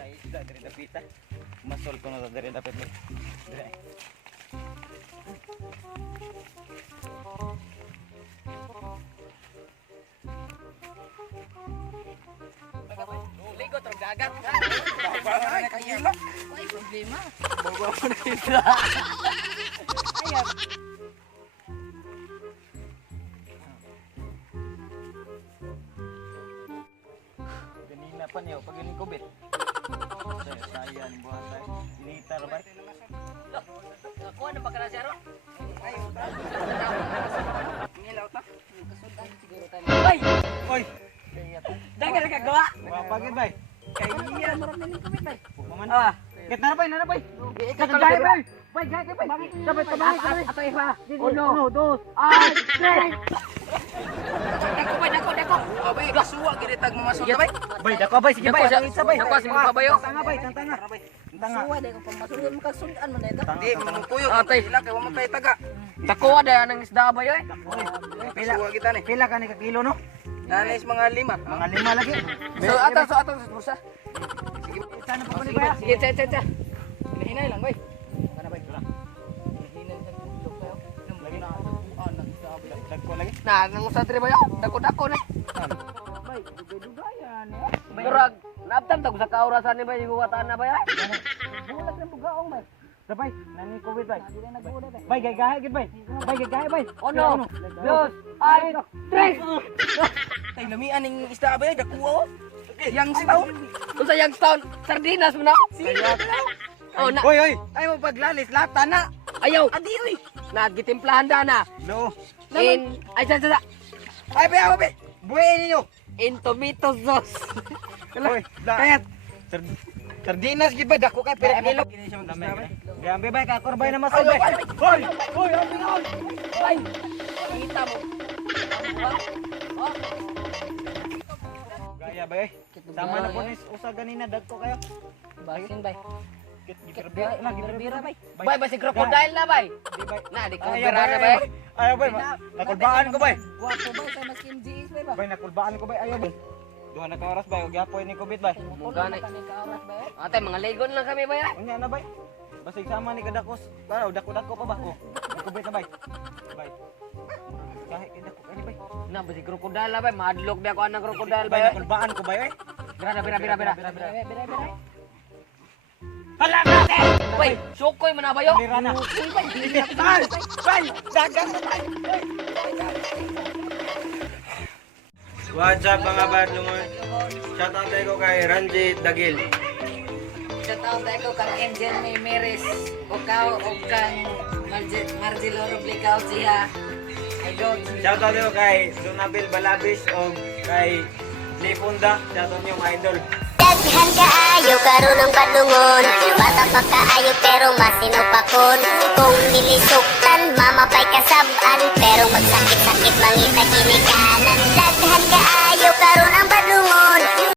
na isda dari dapita. Masol ko na dari dapit. Dire. Ligo to dagat. Ay, kaya May problema. bawa mo na isda. Ayan. Ganina pa niyo pag ining kubit. Sayan buhatay. Litar ba? Ako ano ba kana siya ro? Ay, Ngilaw ta. Kasundan siguro tayo. Ay! oy. Dagan ka gawa. Mapagid bay. Kaya marami ning kumit bay. Pugmaman. Ah. Ket na na bay. Kasagay bay. Bay, gaya bay. Sabay tabay. Ato iba. Uno, dos. Ay, tres. Dako. Oh, bay, kasuwa gid tag mamasok ta bay. Bay, dako bay, sige bay. Ang isa bay. Dako si mga babayo. Tanga bay, tanga. Tanga. Suwa dai ko pamasulod mo kasundan man dai. Di mamukuyog Ah, tay. sila kay wa man kay taga. Dako ada nang isda ba yoy? Kasuwa kita ni. Pila ka ni ka kilo no? Nanis mga 5. Mga 5 lagi. So ato sa bursa. Sana pa ni ba? Sige, cha. Hinay lang bay. Kana bay. Hinay sa tulog kayo. Lagi na. Nang isda ba yoy? Dagko lagi. Na, nang usa dire ba yo? Dako na. Bay, dugay-dugayan Murag, naabtan ta ko sa kaurasan ni bay guwatan na ba yoy? Bulag na bugaong bay. Sabay, nani COVID bay. Dili na gulat eh. Bay, gay-gay gid bay. Bay, gay-gay bay. Uno, dos, ay, tres. Tay lamian ning isda bay dakuha. Yang sitaw. Unsa yang stone? Sardinas mo na? Oh, na. Oy, oy. Ay mo paglalis lata na. Ayaw. Adi oy. Nagitimplahan da na. No. In, ay, sa. Ay bay. Buhay ninyo. In tomato sauce. Oy, Kayat. sardinas gid bay dako kay pero kilo. Gambe bay ka korbay na masal bay. Hoy, hoy, ambinon. Ay, kita mo. Oh, Gaya bay. Sama na po ni usa ganina dagko kayo. basin bay. Giperbira na, giperbira bay. Bay, basi crocodile na bay. Di bay. Na, di ko Ayaw bira na bay. Ayaw bay. Nakulbaan ko bay. Guwapo bay sa maskin GS bay ba? Bay nakulbaan ko bay. Ayaw bay. Duha na ka oras bay og yapoy ni kubit bay. Mugani. Ate, mga legon lang kami bay. Unya na bay. Basig sama ni kadakos. Para dako-dako pa ba ko. Kubit na bay. Bay. Kahit dako kani bay. Na, basi crocodile na bay. Madlok di ako anang crocodile Bay bay. nakulbaan ko bay oy. Bira. Hala ka! Bay, sukoy man na ba yo? Bira na. Ay, bay, dagang na bay. What's up mga badlungon? Shout out tayo kay Ranjit Dagil. Shout out tayo kang Angel Memeres. Ukaw o kang Marcelo Roblicao siya. Idol. Shout out tayo kay Sunabil Balabis o kay Lipunda. Shout out yung idol. Daghan kaayo karon ang padungon. Bata pa kaayo pero masinupakon. Kung nilisuktan mamapay kasaban pero magsakit-sakit mangita kini kana.